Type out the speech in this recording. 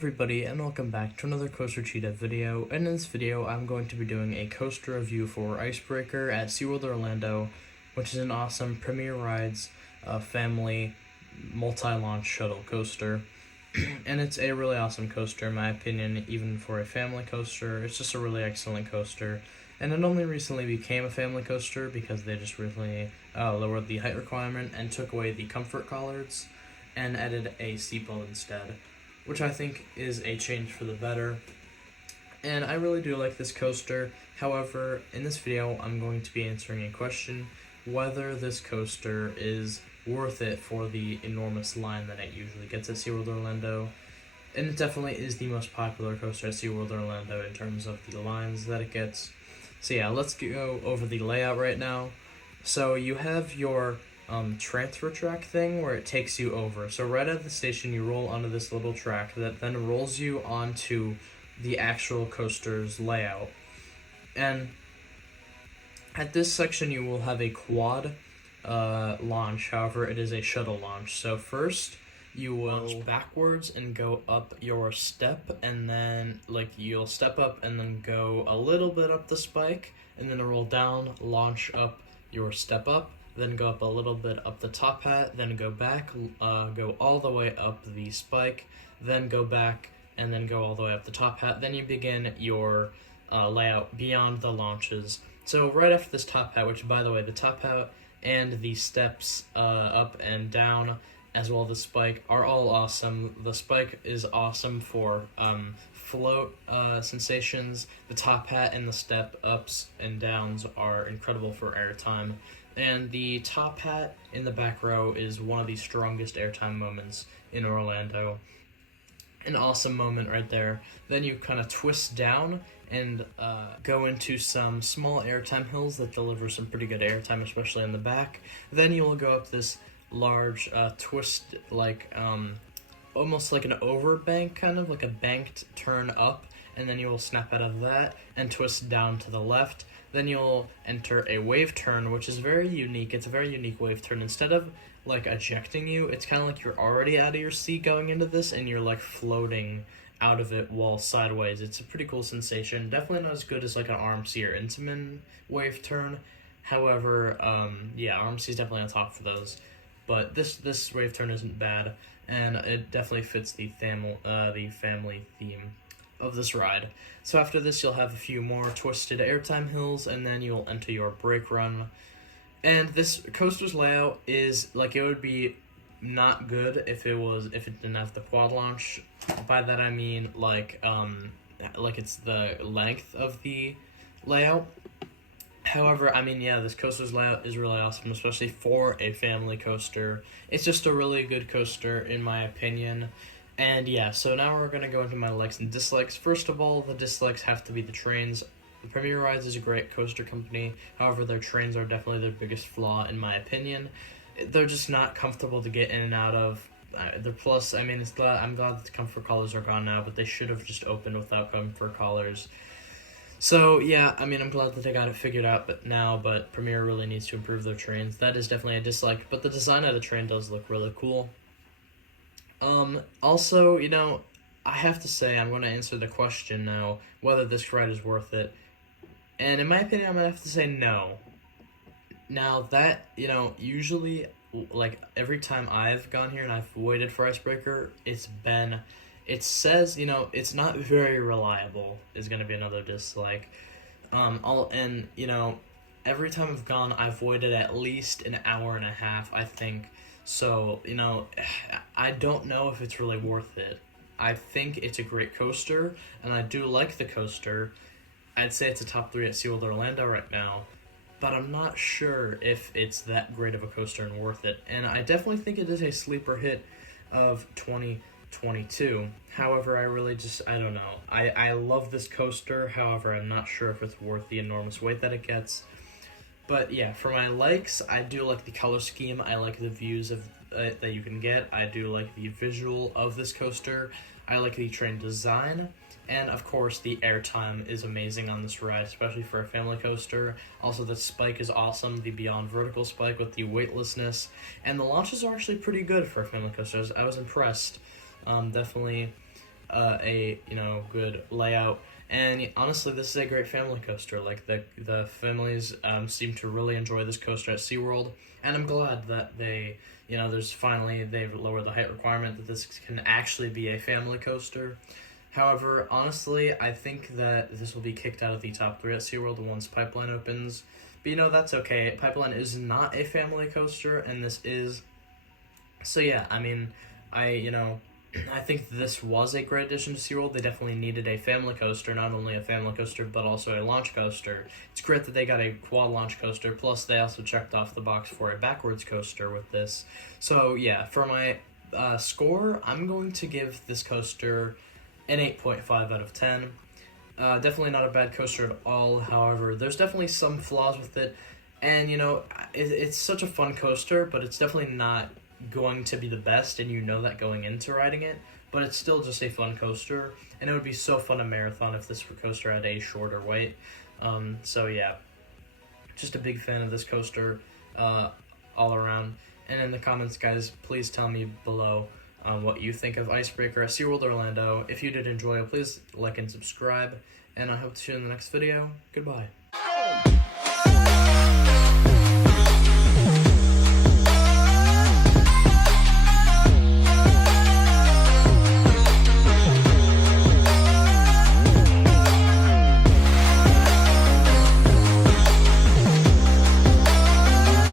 Everybody, and welcome back to another Coaster Cheetah video. And in this video, I'm going to be doing a coaster review for Icebreaker at SeaWorld Orlando, which is an awesome Premier Rides family multi-launch shuttle coaster. And it's a really awesome coaster in my opinion, even for a family coaster. It's just a really excellent coaster. And it only recently became a family coaster because they just recently lowered the height requirement and took away the comfort collards and added a seatbelt instead, which I think is a change for the better. And I really do like this coaster. However, in this video, I'm going to be answering a question whether this coaster is worth it for the enormous line that it usually gets at SeaWorld Orlando. And it definitely is the most popular coaster at SeaWorld Orlando in terms of the lines that it gets. So yeah, let's go over the layout right now. So you have your transfer track thing where it takes you over. So right at the station, you roll onto this little track that then rolls you onto the actual coaster's layout. And at this section, you will have a quad launch. However, it is a shuttle launch. So first, you will launch backwards and go up your step, and then you'll step up and then go a little bit up the spike, and then roll down, launch up your step up, then go up a little bit up the top hat, then go back, go all the way up the spike, then go back, and then go all the way up the top hat. Then you begin your layout beyond the launches. So right after this top hat, which by the way, the top hat and the steps up and down, as well as the spike, are all awesome. The spike is awesome for float sensations. The top hat and the step ups and downs are incredible for airtime. And the top hat in the back row is one of the strongest airtime moments in Orlando. An awesome moment right there. Then you kind of twist down and go into some small airtime hills that deliver some pretty good airtime, especially in the back. Then you will go up this large twist, almost like an overbank, kind of like a banked turn up, and then you will snap out of that and twist down to the left. Then you'll enter a wave turn, which is very unique. It's a very unique wave turn. Instead of ejecting you, it's kind of like you're already out of your seat going into this, and you're floating out of it while sideways. It's a pretty cool sensation. Definitely not as good as an RMC or Intamin wave turn. However, RMC is definitely on top for those. But this wave turn isn't bad, and it definitely fits the family theme of this ride. So after this, you'll have a few more twisted airtime hills, and then you'll enter your brake run. And this coaster's layout is it would be not good if it didn't have the quad launch. By that I mean it's the length of the layout. However, this coaster's layout is really awesome, especially for a family coaster. It's just a really good coaster in my opinion. And yeah, so now we're going to go into my likes and dislikes. First of all, the dislikes have to be the trains. Premier Rides is a great coaster company. However, their trains are definitely their biggest flaw in my opinion. They're just not comfortable to get in and out of. I'm glad that the comfort collars are gone now, but they should have just opened without comfort collars. So yeah, I'm glad that they got it figured out but Premier really needs to improve their trains. That is definitely a dislike, but the design of the train does look really cool. Also, I have to say, I'm going to answer the question now, whether this ride is worth it. And in my opinion, I'm going to have to say no. Now that, usually, every time I've gone here and I've waited for Icebreaker, it says, it's not very reliable, is going to be another dislike. Every time I've gone, I've waited at least an hour and a half, I think. So, I don't know if it's really worth it. I think it's a great coaster, and I do like the coaster. I'd say it's a top 3 at SeaWorld Orlando right now, but I'm not sure if it's that great of a coaster and worth it. And I definitely think it is a sleeper hit of 2022. However, I don't know. I love this coaster, however, I'm not sure if it's worth the enormous weight that it gets. But yeah, for my likes, I do like the color scheme. I like the views of that you can get. I do like the visual of this coaster. I like the train design. And of course, the airtime is amazing on this ride, especially for a family coaster. Also, the spike is awesome, the Beyond Vertical spike with the weightlessness. And the launches are actually pretty good for a family coaster. I was impressed. Definitely a good layout. And honestly, this is a great family coaster. Like the families seem to really enjoy this coaster at SeaWorld, and I'm glad that they've lowered the height requirement, that this can actually be a family coaster. However, honestly, I think that this will be kicked out of the top 3 at SeaWorld once Pipeline opens. But that's okay. Pipeline is not a family coaster, and this is. So yeah, I mean, I think this was a great addition to SeaWorld. They definitely needed a family coaster, not only a family coaster, but also a launch coaster. It's great that they got a quad launch coaster, plus they also checked off the box for a backwards coaster with this. So yeah, for my score, I'm going to give this coaster an 8.5 out of 10. Definitely not a bad coaster at all. However, there's definitely some flaws with it. And, it's such a fun coaster, but it's definitely not going to be the best, and that going into riding it. But it's still just a fun coaster, and it would be so fun to marathon if this coaster had a shorter wait. So, yeah, just a big fan of this coaster all around. And in the comments, guys, please tell me below what you think of Icebreaker at SeaWorld Orlando. If you did enjoy it, please like and subscribe, and I hope to see you in the next video. Goodbye.